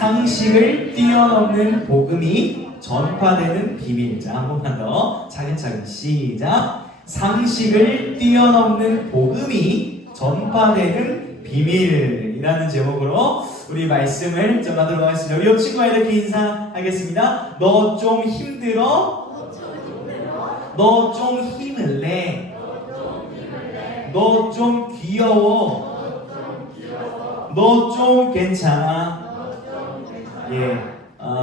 상식을 뛰어넘는 복음이 전파되는 비밀. 자, 한 번만 더 차근차근 시작. 상식을 뛰어넘는 복음이 전파되는 비밀이라는 제목으로 우리 말씀을 전하도록 하겠습니다. 우리 옆 친구와 이렇게 인사하겠습니다. 너 좀 힘들어? 너 좀 힘을 내? 너 좀 귀여워? 너 좀 괜찮아? 예,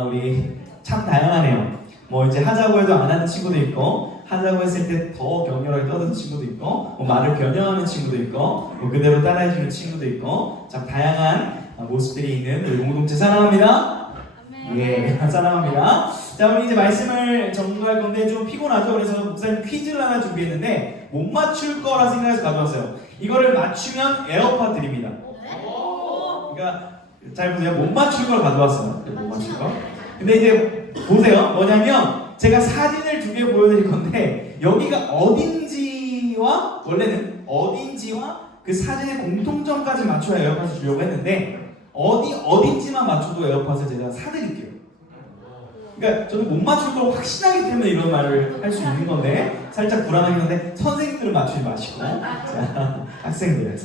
우리 참 다양하네요. 뭐 이제 하자고 해도 안 하는 친구도 있고, 하자고 했을 때 더 격렬하게 떠드는 친구도 있고, 뭐 말을 변형하는 친구도 있고, 뭐 그대로 따라해주는 친구도 있고, 참 다양한 모습들이 있는 우리 공동체 사랑합니다. 예, 사랑합니다. 자, 우리 이제 말씀을 전공할 건데 좀 피곤하죠? 그래서 목사님 퀴즈를 하나 준비했는데 못 맞출 거라 생각해서 가져왔어요. 이거를 맞추면 에어팟 드립니다. 그러니까 잘 보세요. 못 맞출 걸 가져왔어요. 못 맞출 거. 근데 이제 보세요. 뭐냐면 제가 사진을 두 개 보여드릴 건데 여기가 어딘지와 원래는 어딘지와 그 사진의 공통점까지 맞춰야 에어팟을 주려고 했는데 어딘지만 맞춰도 에어팟을 제가 사드릴게요. 그러니까 저는 못 맞출 걸 확신하기 때문에 이런 말을 할 수 있는 건데 살짝 불안하긴 한데 선생님들은 맞추지 마시고 자, 학생들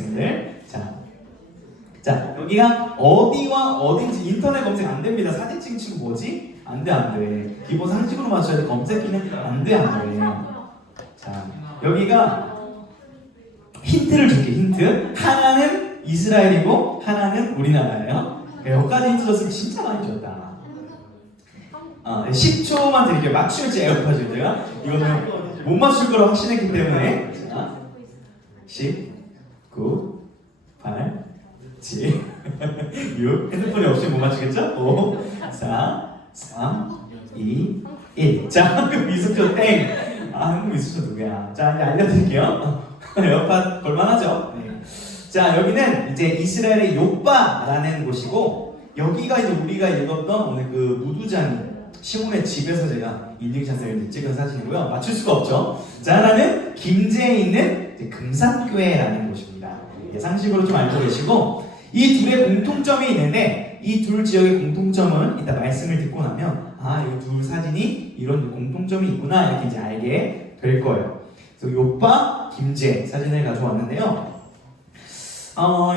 자, 여기가 어디와 어딘지 인터넷 검색 안 됩니다. 사진 찍은 친구 뭐지? 안 돼. 기본 상식으로 맞춰야 돼. 검색기는 안 돼. 자, 여기가 힌트를 줄게. 힌트. 하나는 이스라엘이고 하나는 우리나라예요. 여기까지 힌트 줬으면 진짜 많이 줬다. 10초만 드릴게요. 맞출지 에어팟 줄 때가 이거는 못 맞출 거로 확신했기 때문에 자, 10, 9, 8, 7, 6 핸드폰이 없으면 못 맞추겠죠? 5, 4, 3, 2, 1 자, 미숙조 땡! 한국 미숙조 누구야? 자, 이제 알려드릴게요. 에어팟 볼만하죠? 네. 자, 여기는 이제 이스라엘의 요바라는 곳이고 여기가 이제 우리가 읽었던 오늘 그 무두장 시몬의 집에서 제가 인증샷을 찍은 사진이고요. 맞출 수가 없죠. 자, 하나는 김제에 있는 금산교회라는 곳입니다. 상식으로 좀 알고 계시고 이 둘의 공통점이 있는데 이 둘 지역의 공통점은 이따 말씀을 듣고 나면 이 둘 사진이 이런 공통점이 있구나 이렇게 이제 알게 될 거예요. 그래서 요빠, 김제 사진을 가져왔는데요.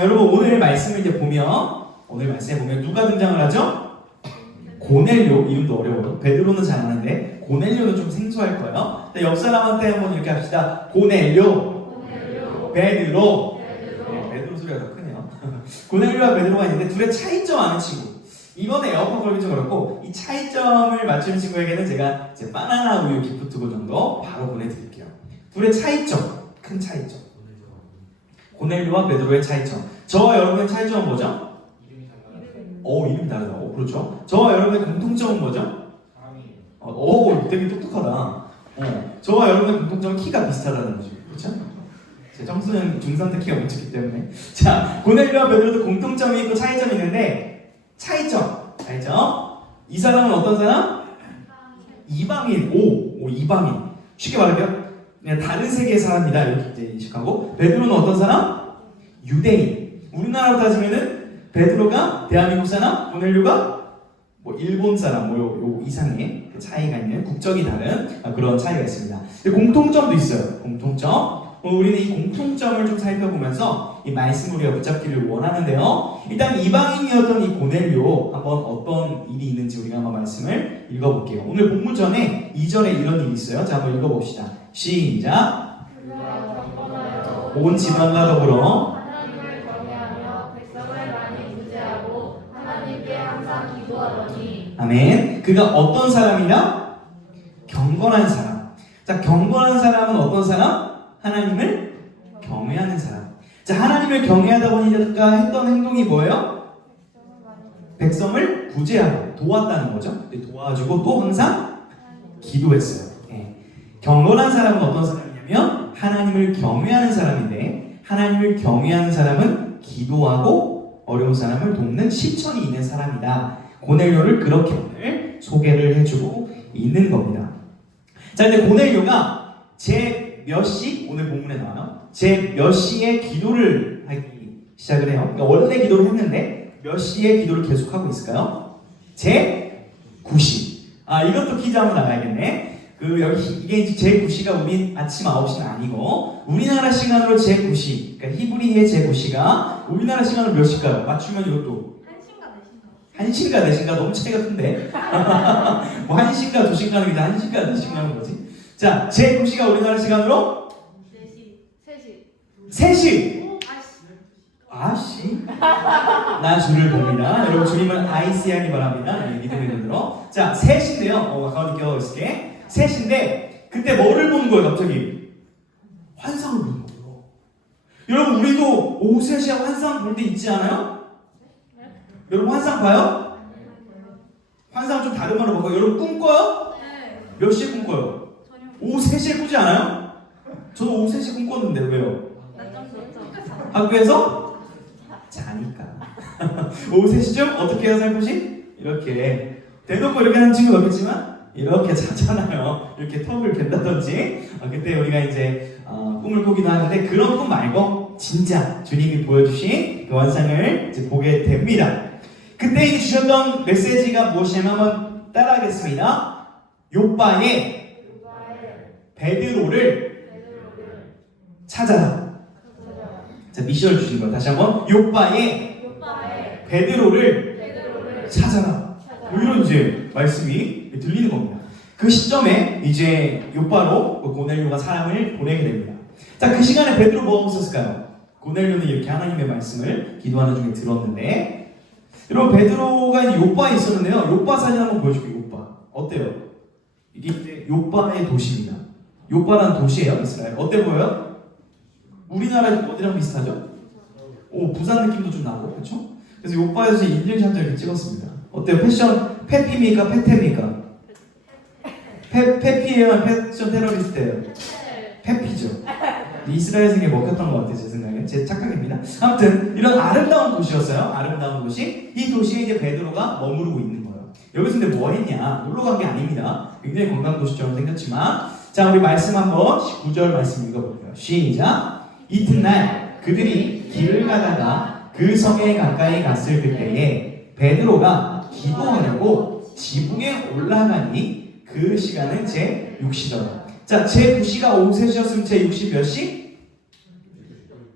여러분 오늘 말씀을 이제 보면 오늘 말씀에 보면 누가 등장을 하죠? 고넬료, 이름도 어려워요. 베드로는 잘 아는데 고넬료는 좀 생소할 거예요. 옆 사람한테 한번 이렇게 합시다. 고넬료. 베드로. 네, 베드로 소리가 더 크네요. 고넬료와 베드로가 있는데 둘의 차이점 아는 친구. 이번에 에어팟 걸기 좀 어렵고 이 차이점을 맞추는 친구에게는 제가 이제 바나나 우유 기프트콘 정도 바로 보내드릴게요. 둘의 차이점, 큰 차이점. 고넬료와 베드로의 차이점. 저와 여러분의 차이점은 뭐죠? 이름이 다르다. 그렇죠. 저와 여러분의 공통점은 뭐죠? 되게 똑똑하다. 저와 여러분의 공통점은 키가 비슷하다는 거죠. 그렇죠? 제 청소년 중3 때 키가 못 컸기 때문에. 자, 고넬료와 베드로도 공통점이 있고 차이점이 있는데 차이점. 이 사람은 어떤 사람? 이방인. 이방인. 쉽게 말하면 그냥 다른 세계의 사람이다 이렇게 이제 인식하고 베드로는 어떤 사람? 유대인. 우리나라로 따지면은 베드로가 대한민국 사람, 고넬료가 뭐 일본 사람, 요 이상의 차이가 있는 국적이 다른 그런 차이가 있습니다. 근데 공통점도 있어요. 공통점. 우리는 이 공통점을 좀 살펴보면서 이 말씀을 우리가 붙잡기를 원하는데요. 일단 이방인이었던 이 고넬료 한번 어떤 일이 있는지 우리가 한번 말씀을 읽어볼게요. 오늘 본문 전에 2절에 이런 일이 있어요. 자, 한번 읽어봅시다. 시작. 온 지방과 더불어 아멘. 그가 어떤 사람이냐? 경건한 사람. 자, 경건한 사람은 어떤 사람? 하나님을 경외하는 사람. 자, 하나님을 경외하다 보니까 했던 행동이 뭐예요? 백성을 구제하고 도왔다는 거죠. 도와주고 또 항상 기도했어요. 경건한 사람은 어떤 사람이냐면 하나님을 경외하는 사람인데 하나님을 경외하는 사람은 기도하고 어려운 사람을 돕는 실천이 있는 사람이다. 고넬료를 그렇게 오늘 소개를 해주고 있는 겁니다. 자, 근데 고넬료가 제 몇 시? 오늘 본문에 나와요. 제 몇 시에 기도를 하기 시작을 해요. 그러니까 원래 기도를 했는데 몇 시에 기도를 계속하고 있을까요? 제 9시. 이것도 퀴즈 한번 나가야겠네. 이게 이제 제 9시가 우리 아침 9시는 아니고, 우리나라 시간으로 제 9시, 그러니까 히브리의 제 9시가 우리나라 시간으로 몇 시일까요? 맞추면 이것도 1시인가 4시인가 너무 차이가 큰데. 뭐 1시인가 2시인가는 그냥 1시인가 4시인가는 거지. 자, 제 9시가 우리나라 시간으로 3시. 아씨. 나 주를 봅니다. 여러분 주님은 아이시하기 바랍니다. 믿음의 눈으로. 자, 3시인데요. 가운데 껴 있을게. 3시인데 그때 뭐를 보는 거예요? 갑자기 환상을 보는 거예요. 여러분 우리도 오후 3시에 환상 볼 때 있지 않아요? 여러분 환상 봐요? 환상 좀 다른 말로 바꿔요. 여러분 꿈 꿔요? 몇 시에 꿈 꿔요? 오후 3시에 꾸지 않아요? 저도 오후 3시에 꿈 꿨는데 왜요? 학교에서? 자니까. 오후 3시쯤 어떻게 해요 살포시? 이렇게 대놓고 이렇게 하는 친구는 없겠지만 이렇게 자잖아요. 이렇게 턱을 갠다든지. 그때 우리가 이제 꿈을 꾸기도 하는데 그런 꿈 말고 진짜 주님이 보여주신 그 환상을 이제 보게 됩니다. 그때 이제 주셨던 메시지가 무엇이냐면 한번 따라하겠습니다. 욥바의 베드로를 찾아라. 자, 미션을 주신 거예요. 다시 한번 욥바의 베드로를 찾아라. 뭐 이런 이제 말씀이 들리는 겁니다. 그 시점에 이제 욥바로 고넬료가 사람을 보내게 됩니다. 자, 그 시간에 베드로 뭐 하고 있었을까요? 고넬료는 이렇게 하나님의 말씀을 기도하는 중에 들었는데, 여러분 베드로가 이제 욥바에 있었는데요. 욥바 사진 한번 보여줄게요. 욥바 어때요? 이게 욥바의 도시입니다. 욥바라는 도시예요, 이스라엘. 어때 보여요? 우리나라 어디랑 비슷하죠? 부산 느낌도 좀 나고, 그렇죠? 그래서 욥바에서 인증샷을 이렇게 찍었습니다. 어때요? 패션 페피입니까? 페테입니까? 페피예요? 패션 테러리스트예요? 페피죠. 이스라엘생에 먹혔던 것 같아요, 제 생각에. 제 착각입니다. 아무튼 이런 아름다운 도시였어요. 아름다운 도시. 이 도시에 이제 베드로가 머무르고 있는 거예요. 여기서 근데 뭐 했냐? 놀러 간 게 아닙니다. 굉장히 관광 도시처럼 생겼지만, 자, 우리 말씀 한번 19절 말씀 읽어볼게요. 시작. 이튿날 그들이 길을 가다가 그 성에 가까이 갔을 그때에 베드로가 기도하려고 지붕에 올라가니 그 시간은 제 6시더라. 자, 제 9시가 오후 3시였으면 제 6시 몇 시?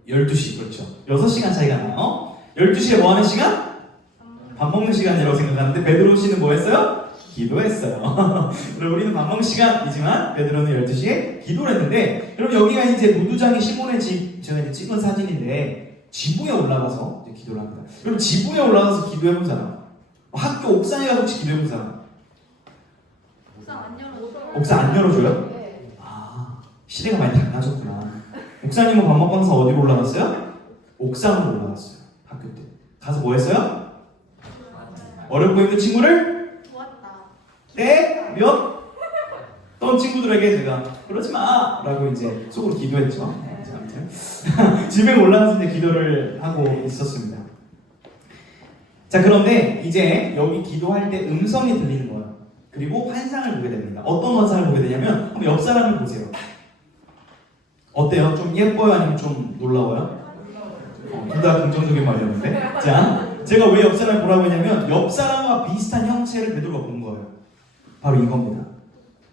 12시. 그렇죠. 6시간 차이가 나요. 12시에 뭐 하는 시간? 밥 먹는 시간이라고 생각하는데 베드로 씨는 뭐 했어요? 기도했어요. 그럼 우리는 밥 먹는 시간이지만 베드로는 12시에 기도를 했는데, 여러분 여기가 이제 무두장이 시몬의 집, 제가 이제 찍은 사진인데 지붕에 올라가서 이제 기도를 합니다. 여러분 지붕에 올라가서 기도해본 사람? 학교 옥상에 가서 혹시 기도해본 사람? 옥상 안 열어줘요? 시대가 많이 달라졌구나. 목사님은 밥 먹고 항상 어디로 올라갔어요? 옥상으로 올라갔어요. 학교 때. 가서 뭐 했어요? 어렵고 힘든 친구를 떤 친구들에게 제가 그러지 마! 라고 이제 속으로 기도했죠. 아무튼 집에 올라갔을 때 기도를 하고 있었습니다. 자, 그런데 이제 여기 기도할 때 음성이 들리는 거예요. 그리고 환상을 보게 됩니다. 어떤 환상을 보게 되냐면 한번 옆 사람을 보세요. 어때요? 좀 예뻐요? 아니면 좀 놀라워요? 둘 다 긍정적인 말이었는데. 자, 제가 왜 옆 사람을 보라고 했냐면 옆 사람과 비슷한 형체를 베드로가 본 거예요. 바로 이겁니다.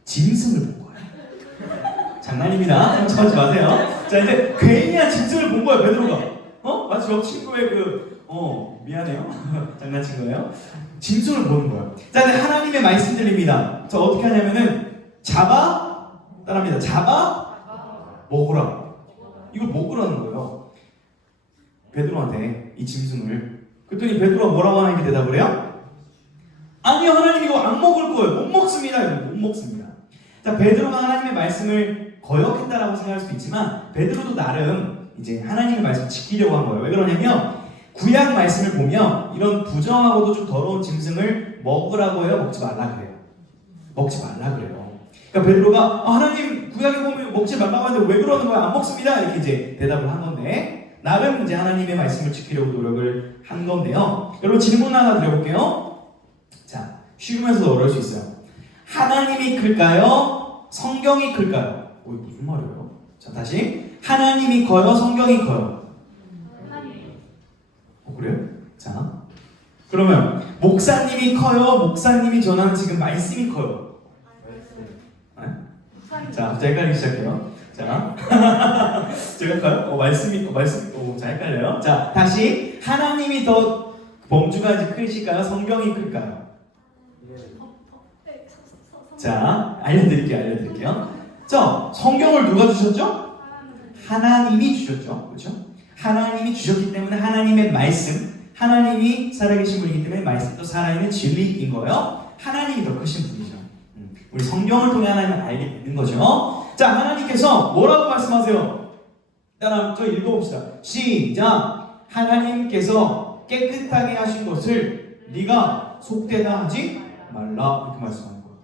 짐승을 본 거예요. 장난입니다. 상처하지 마세요. 자, 이제 괜히한 짐승을 본 거예요, 베드로가. 마치 옆 친구의 미안해요. 장난친 거예요. 짐승을 보는 거예요. 자, 이제 하나님의 말씀 드립니다. 자, 어떻게 하냐면은 따라합니다. 먹으라. 이걸 먹으라는 거예요. 베드로한테 이 짐승을. 그랬더니 베드로가 뭐라고 하나님께 대답을 해요? 아니요, 하나님 이거 안 먹을 거예요. 못 먹습니다. 이거 못 먹습니다. 자, 베드로가 하나님의 말씀을 거역했다라고 생각할 수도 있지만 베드로도 나름 이제 하나님의 말씀을 지키려고 한 거예요. 왜 그러냐면 구약 말씀을 보면 이런 부정하고도 좀 더러운 짐승을 먹으라고 해요? 먹지 말라 그래요? 먹지 말라 그래요. 그러니까 베드로가 하나님 구약에 보면 먹지 말라고 하는데 왜 그러는 거야? 안 먹습니다. 이렇게 이제 대답을 한 건데 나름 이제 하나님의 말씀을 지키려고 노력을 한 건데요. 여러분 질문 하나 드려볼게요. 자, 쉬우면서도 어려울 수 있어요. 하나님이 클까요? 성경이 클까요? 이게 무슨 말이에요? 자, 다시 하나님이 커요? 성경이 커요? 그래요? 자, 그러면 목사님이 커요? 목사님이 전하는 지금 말씀이 커요? 네? 자, 갑자기 헷갈리기 시작해요. 자, 제가 커요? 말씀이 자, 헷갈려요. 자, 다시 하나님이 더 범주가 이제 크실까요? 성경이 클까요? 자, 알려드릴게요. 자, 성경을 누가 주셨죠? 하나님이 주셨죠. 그렇죠? 하나님이 주셨기 때문에 하나님의 말씀, 하나님이 살아계신 분이기 때문에 말씀도 살아있는 진리인 거예요. 하나님이 더 크신 분이죠. 우리 성경을 통해 하나님을 알게 되는 거죠. 자, 하나님께서 뭐라고 말씀하세요? 따라 저 읽어봅시다. 시작. 하나님께서 깨끗하게 하신 것을 네가 속되다 하지 말라, 이렇게 말씀하는 거예요.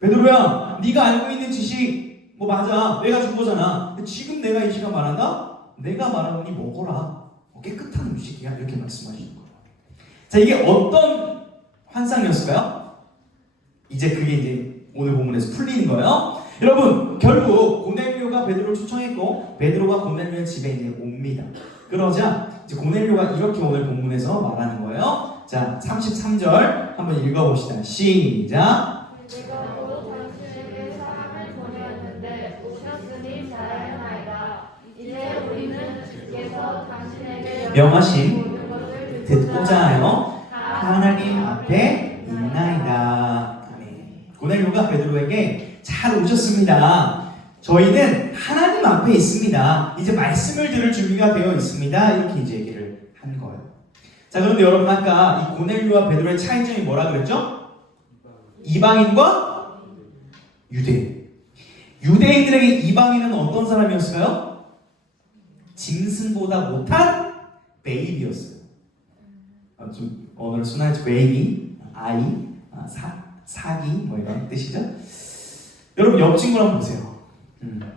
베드로야, 네가 알고 있는 지식 뭐 맞아, 내가 준 거잖아. 지금 내가 이 시간 말한다? 내가 말하노니 먹어라. 깨끗한 음식이야, 이렇게 말씀하시는 거예요. 자, 이게 어떤 환상이었을까요? 이제 그게 이제 오늘 본문에서 풀리는 거예요. 여러분, 결국 고넬료가 베드로를 초청했고 베드로가 고넬료의 집에 이제 옵니다. 그러자 이제 고넬료가 이렇게 오늘 본문에서 말하는 거예요. 자, 33절 한번 읽어봅시다. 시작. 내가 곧 당신에게 사람을 보내었는데 오셨으니 잘하였나이다. 이제 우리는 주께서 당신에게 명하신 듣고자 하여 하나님 앞에 있나이다. 아멘. 고넬료가 베드로에게 잘 오셨습니다. 저희는 하나님 앞에 있습니다. 이제 말씀을 들을 준비가 되어 있습니다. 이렇게 이제 얘기를 한 거예요. 자, 그런데 여러분, 아까 이 고넬료와 베드로의 차이점이 뭐라 그랬죠? 이방인과 유대인. 유대인들에게 이방인은 어떤 사람이었을까요? 짐승보다 못한 베이비였어요. 좀 언어를 순화해서 베이비, 아이, 사기 뭐 이런 뜻이죠. 여러분, 옆 친구를 한번 보세요.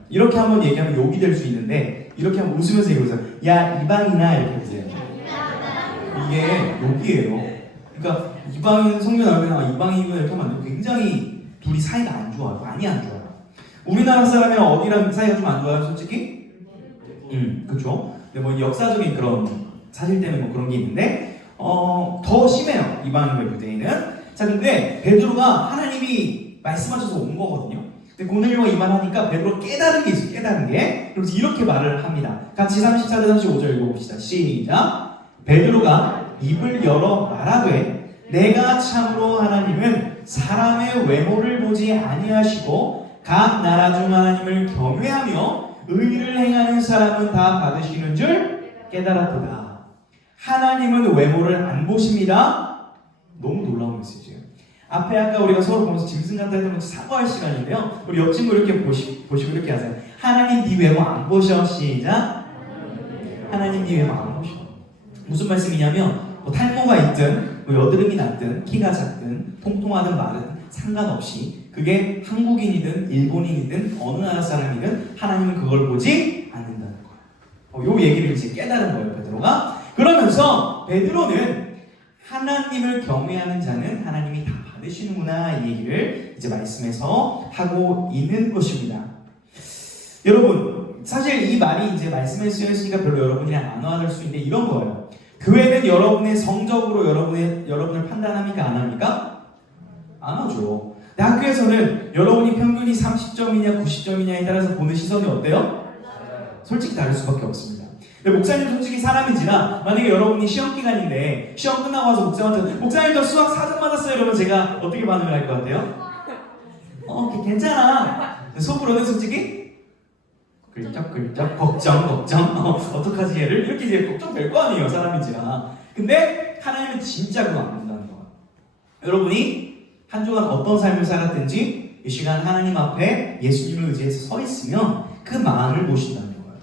이렇게 한번 얘기하면 욕이 될 수 있는데 이렇게 한번 웃으면서 얘기해보세요. 야, 이방이나, 이렇게 보세요. 이게 욕이에요. 그러니까 이방인 성경 나오면 이방인이구나 이렇게 하면 굉장히 둘이 사이가 안 좋아요. 많이 안 좋아요. 우리나라 사람이랑 어디랑 사이가 좀 안 좋아요, 솔직히? 그렇죠. 근데 뭐 역사적인 그런 사실 때문에 뭐 그런 게 있는데 더 심해요, 이방인과 유대인은. 자, 근데 베드로가 하나님이 말씀하셔서 온 거거든요. 근데 고넬료가 이 말하니까 베드로가 깨달은 게 있어요. 깨달은 게. 그래서 이렇게 말을 합니다. 같이 34절 35절 읽어봅시다. 시작. 베드로가 입을 열어 말하되 내가 참으로 하나님은 사람의 외모를 보지 아니하시고 각 나라 중 하나님을 경외하며 의를 행하는 사람은 다 받으시는 줄 깨달았도다. 하나님은 외모를 안 보십니다. 너무 놀라운 메시지예요. 앞에 아까 우리가 서로 보면서 짐승 같다 했던 건 사과할 시간인데요. 우리 옆 친구 이렇게 보시고 이렇게 하세요. 하나님 네 외모 안 보셔. 시작. 하나님 네 외모 안 보셔. 무슨 말씀이냐면 뭐 탈모가 있든 뭐 여드름이 났든 키가 작든 통통하든 마르든 상관없이 그게 한국인이든 일본인이든 어느 나라 사람이든 하나님은 그걸 보지 않는다는 거예요. 요 얘기를 이제 깨달은 거예요, 베드로가. 그러면서 베드로는 하나님을 경외하는 자는 하나님이 다 받으시는구나, 이 얘기를 이제 말씀에서 하고 있는 것입니다. 여러분, 사실 이 말이 이제 말씀에 쓰여있으니까 별로 여러분이랑 안 와닿을 수 있는데 이런 거예요. 교회는 여러분의 성적으로 여러분을 판단합니까? 안 합니까? 안 하죠. 근데 학교에서는 여러분이 평균이 30점이냐 90점이냐에 따라서 보는 시선이 어때요? 솔직히 다를 수밖에 없습니다. 근데 목사님 솔직히 사람인지라 만약에 여러분이 시험 기간인데 시험 끝나고 와서 목사님한테 목사님 저 수학 4점 맞았어요 이러면 제가 어떻게 반응을 할 것 같아요? 괜찮아. 속으로는 솔직히 글쩍글쩍 걱정 어떡하지 얘를 이렇게 이제 걱정될 거 아니에요, 사람인지라. 근데 하나님은 진짜 그거 안 된다는 거예요. 여러분이 한 주간 어떤 삶을 살았든지 이 시간 하나님 앞에 예수님을 의지해서 서 있으면 그 마음을 보신다는 거예요.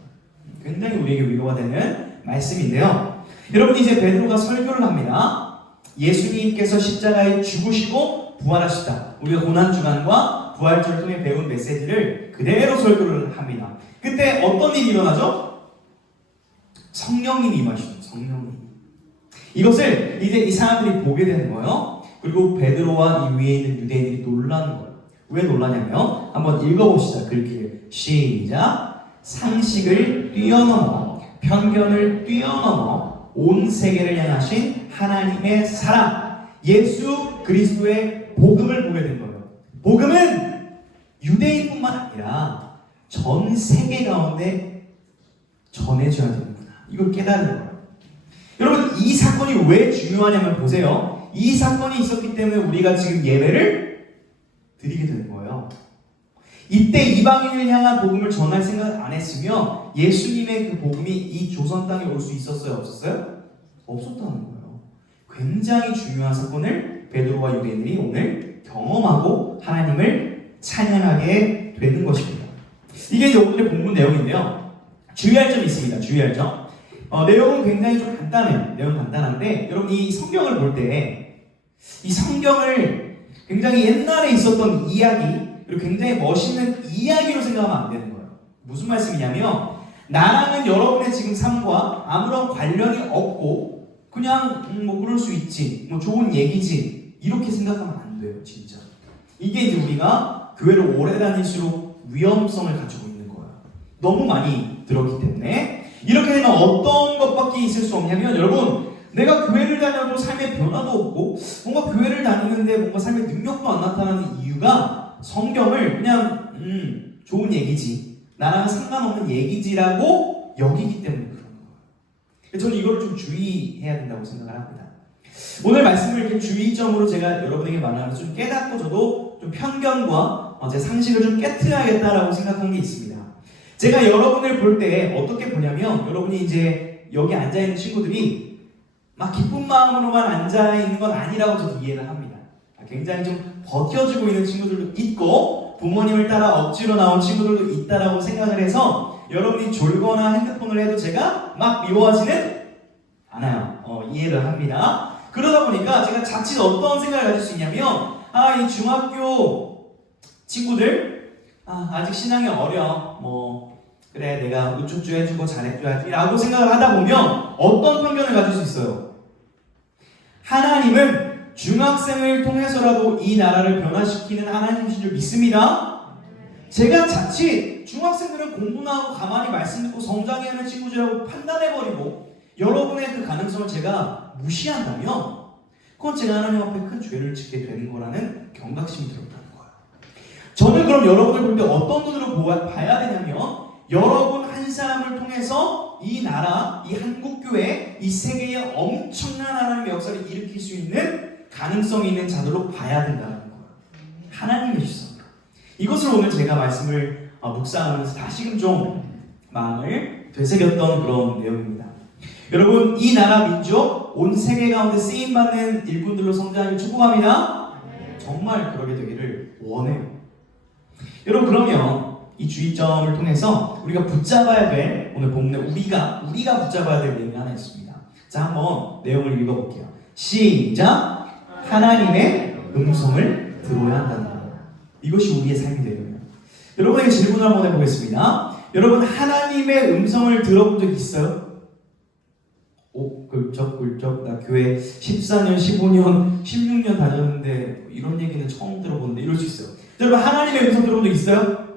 굉장히 우리에게 위로가 되는 말씀인데요. 여러분, 이제 베드로가 설교를 합니다. 예수님께서 십자가에 죽으시고 부활하시다. 우리가 고난주간과 부활절을 통해 배운 메시지를 그대로 설교를 합니다. 그때 어떤 일이 일어나죠? 성령님이 임하시죠. 성령님. 이것을 이제 이 사람들이 보게 되는 거예요. 그리고 베드로와 이 위에 있는 유대인들이 놀라는 거예요. 왜 놀라냐면 한번 읽어봅시다. 글귀를 시작. 상식을 뛰어넘어 편견을 뛰어넘어 온 세계를 향하신 하나님의 사랑, 예수 그리스도의 복음을 보게 된 거예요. 복음은 유대인뿐만 아니라 전 세계 가운데 전해져야 되는구나. 이걸 깨달은 거예요. 여러분, 이 사건이 왜 중요하냐면 보세요. 이 사건이 있었기 때문에 우리가 지금 예배를 드리게 되는 거예요. 이때 이방인을 향한 복음을 전할 생각 안 했으면 예수님의 그 복음이 이 조선 땅에 올 수 있었어요? 없었어요? 없었다는 거예요. 굉장히 중요한 사건을 베드로와 유대인들이 오늘 경험하고 하나님을 찬양하게 되는 것입니다. 이게 이제 오늘의 본문 내용인데요. 주의할 점이 있습니다. 주의할 점. 내용은 굉장히 좀 간단해요. 내용은 간단한데 여러분 이 성경을 볼 때 이 성경을 굉장히 옛날에 있었던 이야기 그리고 굉장히 멋있는 이야기로 생각하면 안 되는 거예요. 무슨 말씀이냐면 나랑은 여러분의 지금 삶과 아무런 관련이 없고 그냥 뭐 그럴 수 있지 뭐 좋은 얘기지 이렇게 생각하면 안 돼요. 진짜 이게 이제 우리가 교회를 오래 다닐수록 위험성을 가지고 있는 거예요. 너무 많이 들었기 때문에 이렇게 되면 어떤 것밖에 있을 수 없냐면 여러분 내가 교회를 다녀도 삶의 변화도 없고 뭔가 교회를 다니는데 뭔가 삶의 능력도 안 나타나는 이유가 성경을 그냥 좋은 얘기지 나랑 상관없는 얘기지라고 여기기 때문에 그런 거예요. 저는 이걸 좀 주의해야 된다고 생각을 합니다. 오늘 말씀을 이렇게 주의점으로 제가 여러분에게 말하면서 좀 깨닫고 저도 좀 편견과 제 상식을 좀 깨트려야겠다라고 생각한 게 있습니다. 제가 여러분을 볼 때 어떻게 보냐면 여러분이 이제 여기 앉아있는 친구들이 막 기쁜 마음으로만 앉아있는 건 아니라고 저도 이해를 합니다. 굉장히 좀 버텨주고 있는 친구들도 있고 부모님을 따라 억지로 나온 친구들도 있다라고 생각을 해서 여러분이 졸거나 핸드폰을 해도 제가 막 미워하지는 않아요. 이해를 합니다. 그러다 보니까 제가 자칫 어떤 생각을 가질 수 있냐면 이 중학교 친구들 아직 신앙이 어려 그래 내가 우쭈쭈 해주고 잘해줘야지 라고 생각을 하다 보면 어떤 편견을 가질 수 있어요? 하나님은 중학생을 통해서라도 이 나라를 변화시키는 하나님이신 줄 믿습니다. 제가 자칫 중학생들은 공부나 하고 가만히 말씀 듣고 성장해야 하는 친구들이라고 판단해버리고 여러분의 그 가능성을 제가 무시한다면 그건 제가 하나님 앞에 큰 죄를 짓게 되는 거라는 경각심이 들었다는 거예요. 저는 그럼 여러분을 볼 때 어떤 눈으로 봐야 되냐면 여러분 한 사람을 통해서 이 나라, 이 한국교회, 이 세계에 엄청난 하나님의 역사를 일으킬 수 있는 가능성이 있는 자들로 봐야 된다는 거예요. 하나님의 시선. 이것을 오늘 제가 말씀을 묵상하면서 다시금 좀 마음을 되새겼던 그런 내용입니다. 여러분 이 나라 민족 온 세계 가운데 쓰임받는 일꾼들로 성장하길 축복합니다. 정말 그러게 되기를 원해요. 여러분 그러면 이 주의점을 통해서 우리가 붙잡아야 될 오늘 본문에 우리가 붙잡아야 될 내용이 하나 있습니다. 자 한번 내용을 읽어볼게요. 시작. 하나님의 음성을 들어야 한다는 거예요. 이것이 우리의 삶이 되려면 여러분에게 질문을 한번 해보겠습니다. 여러분 하나님의 음성을 들어본 적 있어요? 꿀쩍꿀쩍 나 교회 14년, 15년, 16년 다녔는데 이런 얘기는 처음 들어보는데 이럴 수 있어요. 여러분 하나님의 음성 들어본 적 있어요?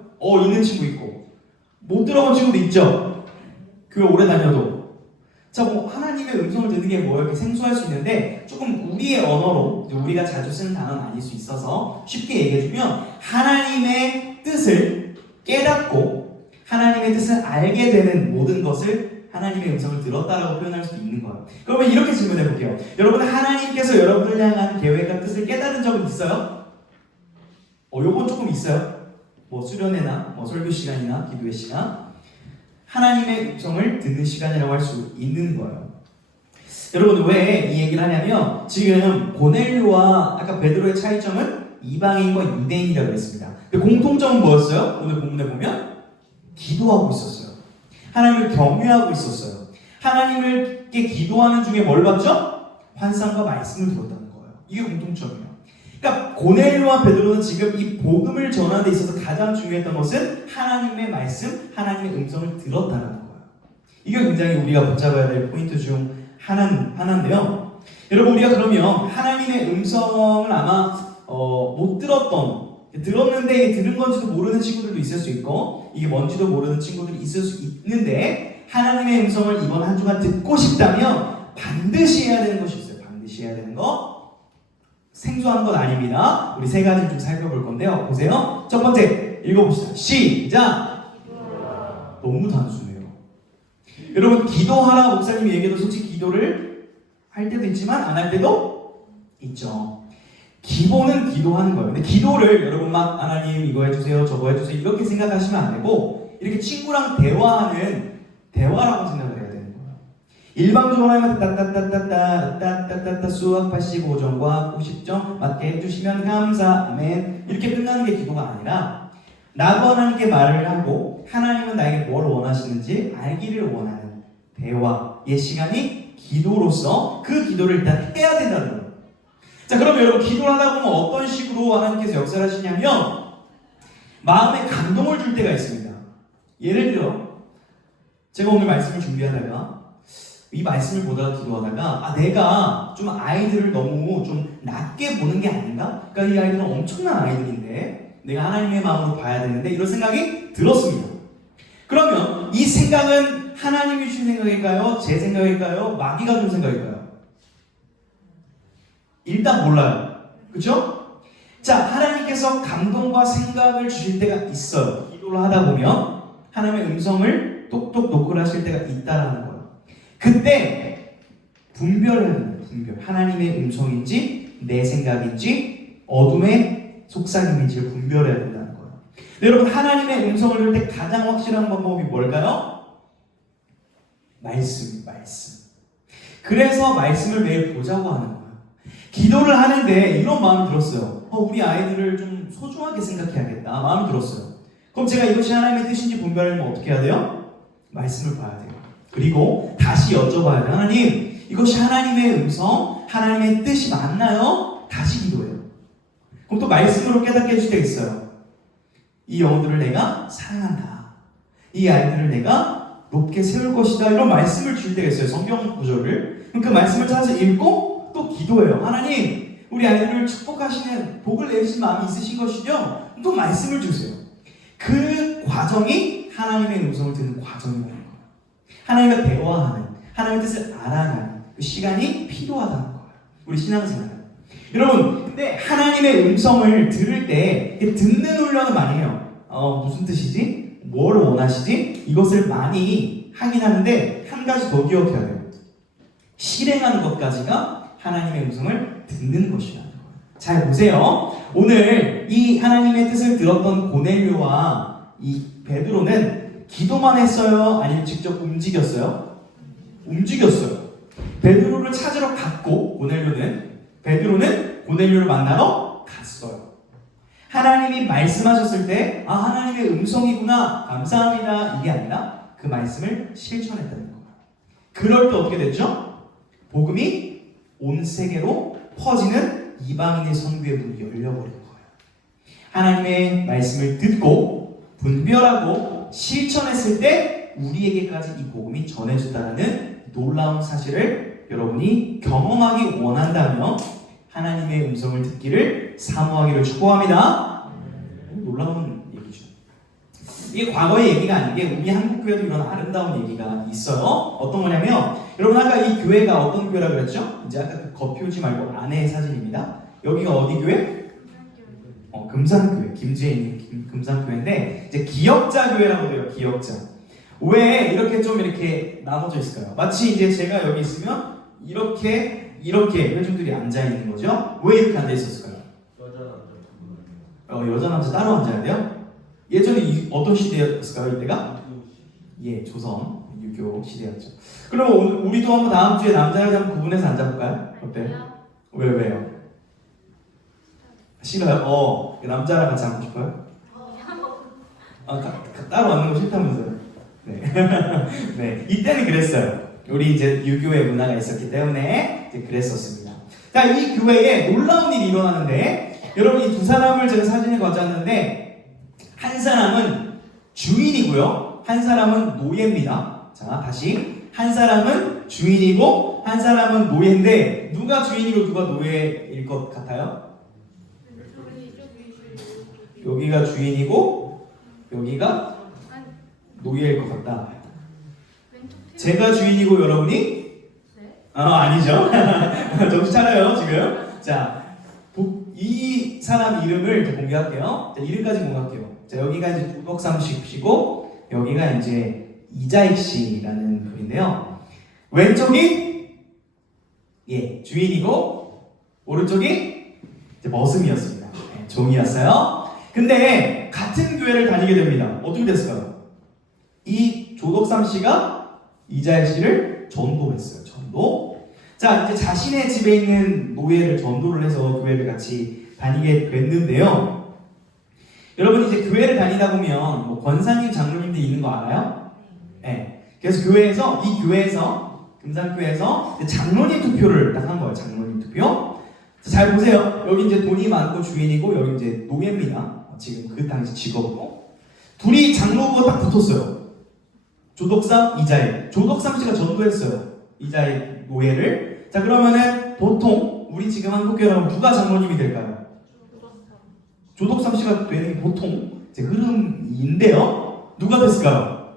있는 친구 있고 못 들어본 친구도 있죠? 교회 오래 다녀도 자, 하나님의 음성을 듣는 게 뭐예요? 이렇게 생소할 수 있는데 조금 우리의 언어로 우리가 자주 쓰는 단어는 아닐 수 있어서 쉽게 얘기해주면 하나님의 뜻을 깨닫고 하나님의 뜻을 알게 되는 모든 것을 하나님의 음성을 들었다라고 표현할 수도 있는 거예요. 그러면 이렇게 질문해 볼게요. 여러분 하나님께서 여러분을 향한 계획과 뜻을 깨달은 적은 있어요? 요건 조금 있어요. 수련회나 설교 시간이나 기도의 시간 하나님의 음성을 듣는 시간이라고 할 수 있는 거예요. 여러분 왜 이 얘기를 하냐면 지금 고넬료와 아까 베드로의 차이점은 이방인과 유대인이라고 했습니다. 근데 공통점은 뭐였어요? 오늘 본문에 보면 기도하고 있었어요. 하나님을 경외하고 있었어요. 하나님께 기도하는 중에 뭘 봤죠? 환상과 말씀을 들었다는 거예요. 이게 공통점이에요. 그러니까 고넬료와 베드로는 지금 이 복음을 전하는 데 있어서 가장 중요했던 것은 하나님의 말씀, 하나님의 음성을 들었다는 거예요. 이게 굉장히 우리가 붙잡아야 될 포인트 중 하나인데요. 여러분 우리가 그러면 하나님의 음성을 아마 못 들었는데 들은 건지도 모르는 친구들도 있을 수 있고 이게 뭔지도 모르는 친구들이 있을 수 있는데 하나님의 음성을 이번 한 주간 듣고 싶다면 반드시 해야 되는 것이 있어요. 반드시 해야 되는 거. 생소한 건 아닙니다. 우리 세 가지 좀 살펴볼 건데요. 보세요. 첫 번째 읽어봅시다. 시작. 너무 단순해요. 여러분 기도하라 목사님이 얘기해도 솔직히 기도를 할 때도 있지만 안 할 때도 있죠. 기본은 기도하는 거예요. 근데 기도를 여러분 막 하나님 이거 해주세요 저거 해주세요 이렇게 생각하시면 안 되고 이렇게 친구랑 대화하는 대화라고 생각을 해야 되는 거예요. 일방적으로 하면 따따따따따따따따따 수학 85점과 90점 맞게 해주시면 감사 아멘 이렇게 끝나는 게 기도가 아니라 나도 하나님께 말을 하고 하나님은 나에게 뭘 원하시는지 알기를 원하는 대화의 시간이 기도로서 그 기도를 일단 해야 된다는 거예요. 자, 그럼 여러분 기도를 하다 보면 어떤 식으로 하나님께서 역사를 하시냐면 마음에 감동을 줄 때가 있습니다. 예를 들어 제가 오늘 말씀을 준비하다가 이 말씀을 보다가 기도하다가 내가 좀 아이들을 너무 좀 낮게 보는 게 아닌가? 그러니까 이 아이들은 엄청난 아이들인데 내가 하나님의 마음으로 봐야 되는데 이런 생각이 들었습니다. 그러면 이 생각은 하나님이 주신 생각일까요? 제 생각일까요? 마귀가 준 생각일까요? 일단 몰라요. 그렇죠? 자, 하나님께서 감동과 생각을 주실 때가 있어요. 기도를 하다 보면 하나님의 음성을 똑똑 노크하실 때가 있다라는 거예요. 그때 분별해야 돼요. 분별. 하나님의 음성인지 내 생각인지 어둠의 속삭임인지를 분별해야 된다는 거예요. 여러분 하나님의 음성을 들을 때 가장 확실한 방법이 뭘까요? 말씀. 그래서 말씀을 매일 보자고 하는 거예요. 기도를 하는데 이런 마음이 들었어요. 우리 아이들을 좀 소중하게 생각해야겠다. 마음이 들었어요. 그럼 제가 이것이 하나님의 뜻인지 분별하려면 어떻게 해야 돼요? 말씀을 봐야 돼요. 그리고 다시 여쭤봐야 돼요. 하나님, 이것이 하나님의 음성, 하나님의 뜻이 맞나요? 다시 기도해요. 그럼 또 말씀으로 깨닫게 해줄 때가 있어요. 이 영혼들을 내가 사랑한다. 이 아이들을 내가 높게 세울 것이다. 이런 말씀을 줄 때가 있어요. 성경 구절을. 그럼 그 말씀을 찾아서 읽고 또 기도해요. 하나님, 우리 아이들을 축복하시는 복을 내리신 마음이 있으신 것이죠? 또 말씀을 주세요. 그 과정이 하나님의 음성을 듣는 과정이라는 거예요. 하나님과 대화하는, 하나님의 뜻을 알아가는 그 시간이 필요하다는 거예요. 우리 신앙생활. 여러분, 근데 하나님의 음성을 들을 때 듣는 훈련은 많이 해요. 무슨 뜻이지? 뭘 원하시지? 이것을 많이 하긴 하는데 한 가지 더 기억해야 돼요. 실행하는 것까지가 하나님의 음성을 듣는 것이라는 거예요. 잘 보세요. 오늘 이 하나님의 뜻을 들었던 고넬료와 이 베드로는 기도만 했어요? 아니면 직접 움직였어요? 움직였어요. 베드로를 찾으러 갔고 베드로는 고넬료를 만나러 갔어요. 하나님이 말씀하셨을 때 하나님의 음성이구나 감사합니다 이게 아니라 그 말씀을 실천했다는 거예요. 그럴 때 어떻게 됐죠? 복음이 온 세계로 퍼지는 이방인의 선교의 문이 열려버린 거예요. 하나님의 말씀을 듣고 분별하고 실천했을 때 우리에게까지 이 복음이 전해졌다는 놀라운 사실을 여러분이 경험하기 원한다면 하나님의 음성을 듣기를 사모하기를 축복합니다. 놀라운 얘기죠. 이게 과거의 얘기가 아닌 게 우리 한국교회도 이런 아름다운 얘기가 있어요. 어떤 거냐면 여러분 아까 이 교회가 어떤 교회라고 그랬죠? 이제 아까 그 겉표지 말고 안의 사진입니다. 여기가 어디 교회? 금산교회. 김주에 있는 금산교회인데 이제 기역자 교회라고 해요. 기역자. 왜 이렇게 좀 이렇게 나눠져 있을까요? 마치 이제 제가 여기 있으면 이렇게 회중들이 앉아 있는 거죠. 왜 이렇게 앉아 있었을까요? 여자 남자 따로 앉아야 돼요? 예전에 어떤 시대였을까요? 이때가? 예, 조선 유교 시대였죠. 그러면 우리도 한번 다음 주에 남자 여자 한번 구분해서 앉아볼까요? 어때요? 왜요? 싫어요? 남자랑 같이 앉고 싶어요? 따로 앉는 거 싫다면서요? 네. 네, 이때는 그랬어요. 우리 이제 유교의 문화가 있었기 때문에 이제 그랬었습니다. 자, 이 교회에 놀라운 일이 일어나는데 여러분 이 두 사람을 제가 사진에 가져왔는데 한 사람은 주인이고요. 한 사람은 노예입니다. 자, 다시 한 사람은 주인이고 한 사람은 노예인데 누가 주인이고 누가 노예일 것 같아요? 여기가 주인이고 여기가 노예일 것 같다. 제가 주인이고 여러분이 아니죠. 정신 차려요 지금. 자, 이 사람 이름을 이제 공개할게요. 자, 이름까지 공개할게요. 자, 여기가 이제 조덕삼 씨고 여기가 이제 이자익 씨라는 분인데요. 왼쪽이 주인이고 오른쪽이 이제 머슴이었습니다. 네, 종이었어요. 근데 같은 교회를 다니게 됩니다. 어떻게 됐을까요? 이 조덕삼 씨가 이자익 씨를 전도했어요. 전도. 자, 이제 자신의 집에 있는 노예를 전도를 해서 교회를 같이 다니게 됐는데요. 여러분 이제 교회를 다니다 보면 뭐 권사님, 장로님들 있는 거 알아요? 네. 그래서 이 교회에서 금산교회에서 장로님 투표를 딱 한 거예요. 장로님 투표. 자, 잘 보세요. 여기 이제 돈이 많고 주인이고 여기 이제 노예입니다. 지금 그 당시 직업으로 둘이 장로 후보가 딱 붙었어요. 조덕삼, 이자익. 조덕삼 씨가 전도했어요. 이자익 노예를. 자, 그러면은 보통 우리 지금 한국교회라면 누가 장로님이 될까요? 조덕삼 씨가 되는 게 보통 이제 흐름인데요. 누가 됐을까요?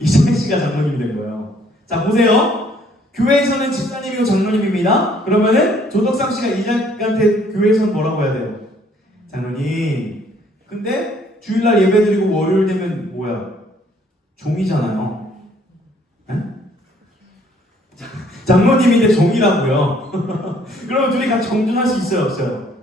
이자익 씨가 장로님이 된 거예요. 자, 보세요. 교회에서는 집사님이고 장로님입니다. 그러면은 조덕삼 씨가 이자익한테 교회에서는 뭐라고 해야 돼요? 장로님. 근데 주일날 예배드리고 월요일 되면 뭐야? 종이잖아요. 네? 장로님인데 종이라고요. 그러면 둘이 같이 공존할 수 있어요, 없어요?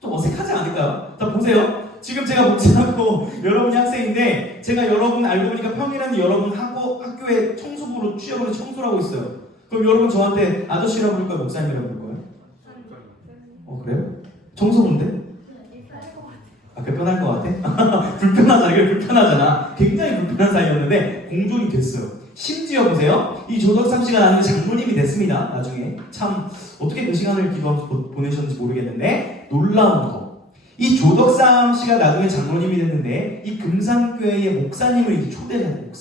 좀 어색하지 않을까요? 자, 보세요. 지금 제가 목사하고 여러분이 학생인데 제가 여러분 알고 보니까 평일에는 여러분 학교에 청소부로 취업을 청소를 하고 있어요. 그럼 여러분 저한테 아저씨라고 부를 거예요? 목사님이라고 부를 거예요? 그래요? 청소부인데? 불편할 것 같아? 불편하잖아. 그래, 불편하잖아. 굉장히 불편한 사이였는데 공존이 됐어요. 심지어 보세요. 이 조덕삼 씨가 나중에 장로님이 됐습니다. 나중에 참 어떻게 그 시간을 기도하면서 보내셨는지 모르겠는데 놀라운 거. 이 조덕삼 씨가 나중에 장로님이 됐는데 이 금산교회의 목사님을 이제 초대한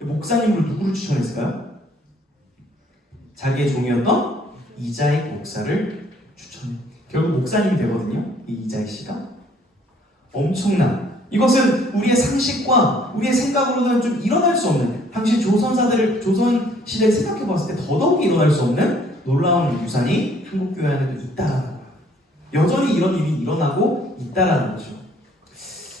목사님으로 누구를 추천했을까요? 자기의 종이었던 이자익 목사를 추천해. 결국 목사님이 되거든요. 이 이자익 씨가. 엄청난. 이것은 우리의 상식과 우리의 생각으로는 좀 일어날 수 없는, 당시 조선 시대를 생각해 봤을 때 더더욱 일어날 수 없는 놀라운 유산이 한국 교회 안에도 있다라는 거예요. 여전히 이런 일이 일어나고 있다라는 거죠.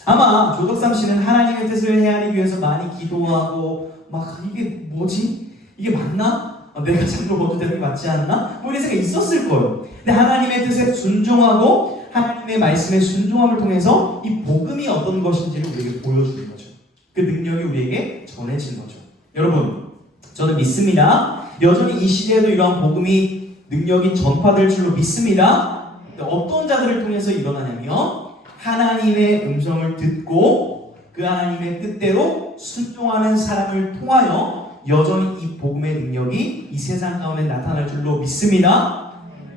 아마 조덕삼 씨는 하나님의 뜻을 헤아리기 위해서 많이 기도하고 막 이게 뭐지? 이게 맞나? 내가 장로 먹어도 되는 게 맞지 않나? 뭐 이런 생각이 있었을 거예요. 근데 하나님의 뜻에 순종하고 하나님의 말씀의 순종함을 통해서 이 복음이 어떤 것인지를 우리에게 보여주는 거죠. 그 능력이 우리에게 전해진 거죠. 여러분, 저는 믿습니다. 여전히 이 시대에도 이러한 복음이 능력이 전파될 줄로 믿습니다. 어떤 자들을 통해서 일어나냐면 하나님의 음성을 듣고 그 하나님의 뜻대로 순종하는 사람을 통하여 여전히 이 복음의 능력이 이 세상 가운데 나타날 줄로 믿습니다.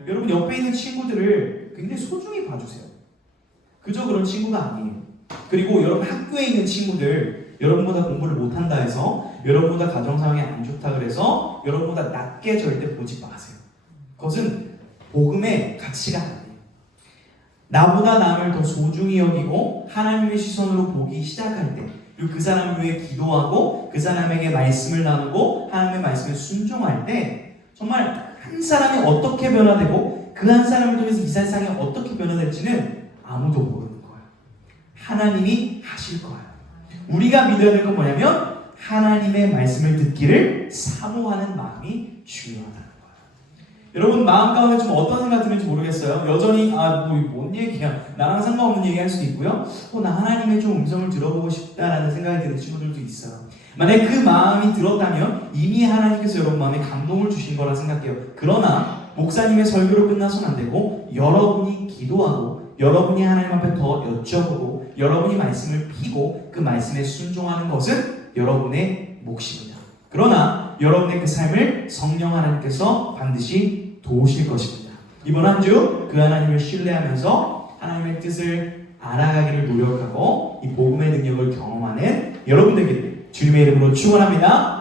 여러분 옆에 있는 친구들을 굉장히 소중히 봐주세요. 그저 그런 친구가 아니에요. 그리고 여러분 학교에 있는 친구들, 여러분보다 공부를 못한다 해서, 여러분보다 가정 상황이 안 좋다 그래서 여러분보다 낮게 절대 보지 마세요. 그것은 복음의 가치가 아니에요. 나보다 남을 더 소중히 여기고 하나님의 시선으로 보기 시작할 때, 그리고 그 사람을 위해 기도하고 그 사람에게 말씀을 나누고 하나님의 말씀에 순종할 때 정말 한 사람이 어떻게 변화되고 그 한 사람을 통해서 이 세상이 어떻게 변화될지는 아무도 모르는 거예요. 하나님이 하실 거예요. 우리가 믿어야 될 건 뭐냐면 하나님의 말씀을 듣기를 사모하는 마음이 중요하다는 거예요. 여러분 마음 가운데 좀 어떤 생각 드는지 모르겠어요. 여전히 뭔 얘기야, 나랑 상관없는 얘기 할 수도 있고요. 나 하나님의 좀 음성을 들어보고 싶다라는 생각이 드는 친구들도 있어요. 만약 그 마음이 들었다면 이미 하나님께서 여러분 마음에 감동을 주신 거라 생각해요. 그러나 목사님의 설교로 끝나서는 안 되고 여러분이 기도하고 여러분이 하나님 앞에 더 여쭤보고 여러분이 말씀을 피고 그 말씀에 순종하는 것은 여러분의 몫입니다. 그러나 여러분의 그 삶을 성령 하나님께서 반드시 도우실 것입니다. 이번 한 주 그 하나님을 신뢰하면서 하나님의 뜻을 알아가기를 노력하고 이 복음의 능력을 경험하는 여러분 되기를 주님의 이름으로 축원합니다.